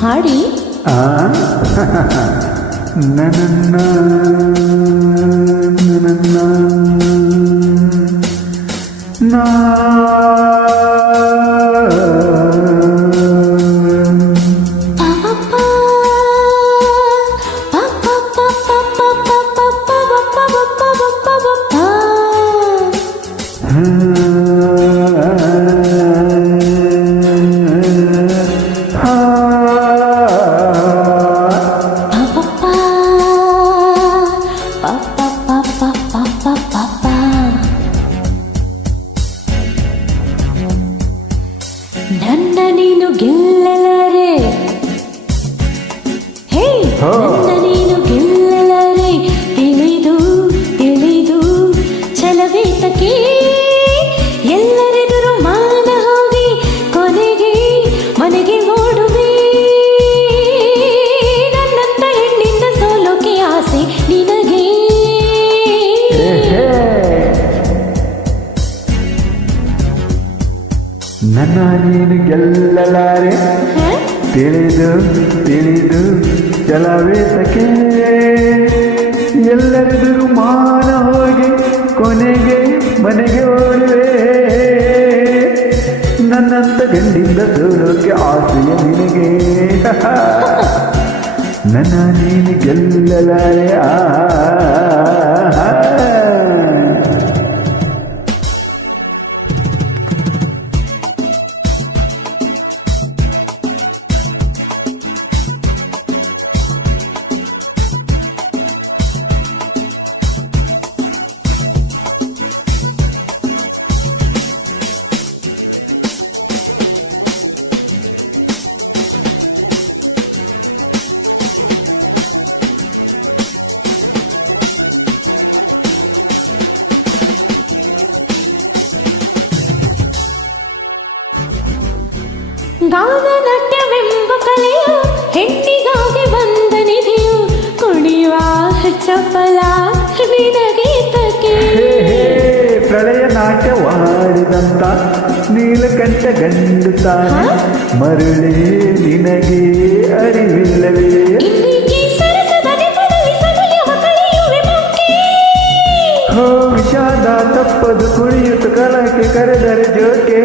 ಹಾಡಿ ನನ್ನ ನನ್ನ ನೀನು ಗೆಲ್ಲಲಾರೆ, ಹೇ ನನ್ನ ನೀನು ಗೆಲ್ಲಲಾರೆ, ತಿಳಿದು ತಿಳಿದು ಛಲವೇತಕ್ಕೆ ಎಲ್ಲರೆದುರು ಮಾನ ಹೋಗಿ ಕೊನೆಗೆ ಮನೆಗೆ ಓಡುವೆ. ನನ್ನಂತ ಹೆಣ್ಣಿಂದ ಸೋಲೋಕೆ ಆಸೆ ನಿನಗೆ. ನನ್ನ ನೀನು ಗೆಲ್ಲಲಾರೆ, ತಿಳಿದು ತಿಳಿದು ಛಲವೇತಕ್ಕೆ ಎಲ್ಲರೆದುರು ಮಾನ ಹೋಗಿ ಕೊನೆಗೆ ಮನೆಗೆ ಓಡುವೆ. ನನ್ನಂತ ಗಂಡಿಂದ ಸೋಲೋಕೆ ಆಸೆಯ ನಿನಗೆ. ನನ್ನ ನೀನು ಗೆಲ್ಲಲಾರೆ. ಗಾನನಾಟ್ಯವೆಂಬ ಕಲೆಯು ಹೆಣ್ಣಿಗಾಗಿ ಬಂದ ನಿಧಿಯು, ಕುಣಿಯುವ ಚಪಲ ನಿನಗೀತಕ್ಕೆ. ಪ್ರಳಯ ನಾಟ್ಯವಾಡಿದಂತ ನೀಲಕಂಠ ಗಂಡು ತಾನೆ ಮರುಳೇ ನಿನಗೆ ಅರಿವಿಲ್ಲವೇ. ಹೋ ವಿಷಾದ ತಪ್ಪದು ಕುಣಿಯುತ್ತ ಕಲಕ್ಕೆ ಕರೆದರೆ ಜೋಕೆ.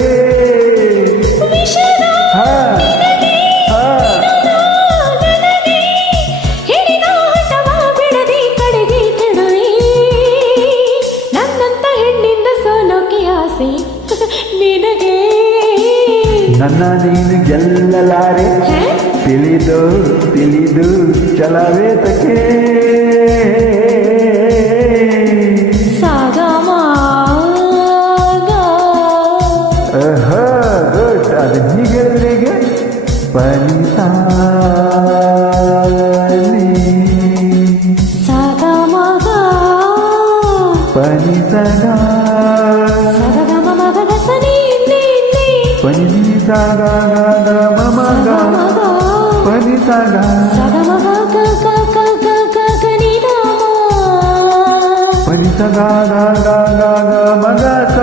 ನನ್ನಂತ ಹೆಣ್ಣಿಂದ ಸೋಲೋಕೆ ಆಸೆ ನಿನಗೆ. ನನ್ನ ನೀನು ಗೆಲ್ಲಲಾರೆ, ತಿಳಿದು ತಿಳಿದು ಛಲವೇತಕ್ಕೆ ಅದು ಹೀಗೆ ಹೇಳಿದ್ರಿಗೆ ಪನಿತಾ ಪನಿಸಗ ಪನಿಸಾಗ ಮಮಗ ಪನಿಸಗ ಪನಿಸಗ ಮಗಸ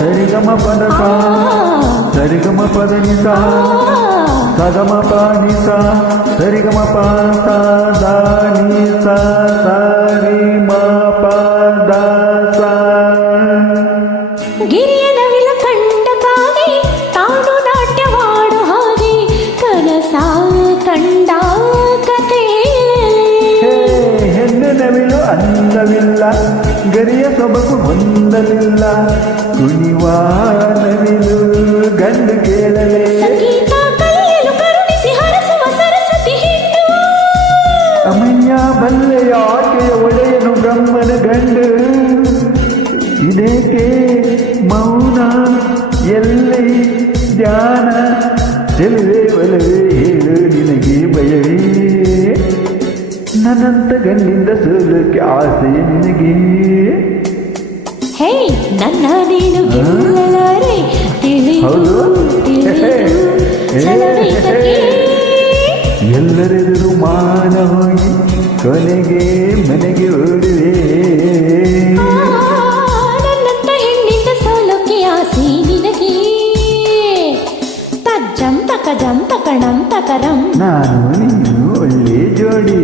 ಸರಿಗಮ ಪದಕ ಸರಿಗಮ ಪದನಿಸ ಸಗಮ ಪಾನಿಸ ಸರಿಗಮ ಪಾಸ ದಾನಿಸ ಸರಿ ಮ ಪದ ಸ. ಗಿರಿಯ ನವಿಲು ಕಂಡ ಕಾಗೆ ತಾನು ನಾಟ್ಯವಾಡು ಹಾಗೆ ಕನಸ ಕಂಡ ಕಥೆ. ಹೆಣ್ಣು ನವಿಲು ಅಂದವಿಲ್ಲ, ಗರಿಯ ಸೊಬಗು ಹೊಂದಲಿಲ್ಲ, ಕುಣಿವ ನವಿಲು ಗಂಡು ಕೇಳಲೇ. ಸಂಗೀತ ಕಲಿಯಲು ಕರುಣಿಸಿ ಹರಸುವ ಸರಸ್ವತಿ ಹೆಣ್ಣು. ಅಮಯ್ಯ ಬಲ್ಲೆಯ ಆಕೆಯ ಒಡೆಯನು ಬ್ರಹ್ಮನ ಗಂಡು. ಇದೇಕೆ ಮೌನ ಎಲ್ಲಿ ಧ್ಯಾನ ಚೆಲುವೆ ಒಲವೇ ಹೇಳು ನಿನಗೆ ಭಯವೇ. ನನ್ನಂತ ಗಂಡಿಂದ ಸೋಲಕ್ಕೆ ಆಸೆ ನಿನಗೆ. ಹೇ ನನ್ನ ನೀನು ಗೆಲ್ಲಲಾರೆ, ತಿಳಿ ಹೌದು. ಛಲವೇತಕ್ಕೆ? ಎಲ್ಲರೆದುರು ಮಾನ ಹೋಗಿ ಕೊನೆಗೆ ಮನೆಗೆ ಓಡುವೆ. ನನ್ನಂತ ಹೆಣ್ಣಿಂದ ಸೋಲೋಕೆ ಆಸೆ ನಿನಗೆ. ತಜ್ಜಂ ತಕಜಂ ತಕಣಂ ತಕರಂ ನಾನು ನೀನು ಒಳ್ಳೆ ಜೋಡಿ.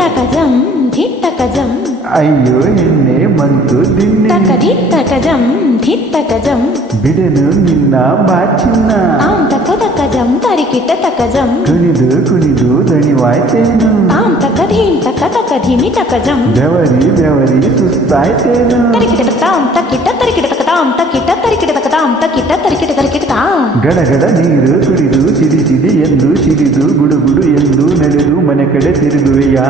ತಕಜಂ ಧಿತ್ತಕಜಂ ಅಯ್ಯೋ ಹೆಣ್ಣೆ ಮಂತು ದಿನ್ನೆ. ತಕದಿತ್ತಕಜಂ ಧಿತ್ತಕಜಂ ಬಿಡನು ನಿನ್ನ ಬಾಚಿನ್ನ. ತಾಂ ತಕದಕಜಂ ತರಿಕಿಟ ತಕಜಂ ಕುಣಿದು ಕುಣಿದು ದಣಿವಾಯ್ತೇನು. ತಾಂ ತಕಧೀಂ ತಕಧಿಮಿ ತಕಜಂ ಬೆವರಿ ಬೆವರಿ ಸುಸ್ತಾಯ್ತೇನು. ತರಿಕಿಟ ತಾಂ ತಕಿಟ ತರಿಕಿಟ ತಕತಾಂ ತಕಿಟ ತರಿಕಿಟ ತಕತಾಂ ತಕಿಟ ತರಿಕಿಟ ತರಿಕಿಟ ತಾಂ ಗಡಗಡ ನೀರು ಕುಡಿದು ಸಿಡಿ ಸಿಡಿ ಎಂದು ಸಿಡಿದು ಗುಡುಗುಡು ಎಂದು ನಡೆದು ಮನೆ ಕಡೆ ತಿರುಗುವೆಯಾ.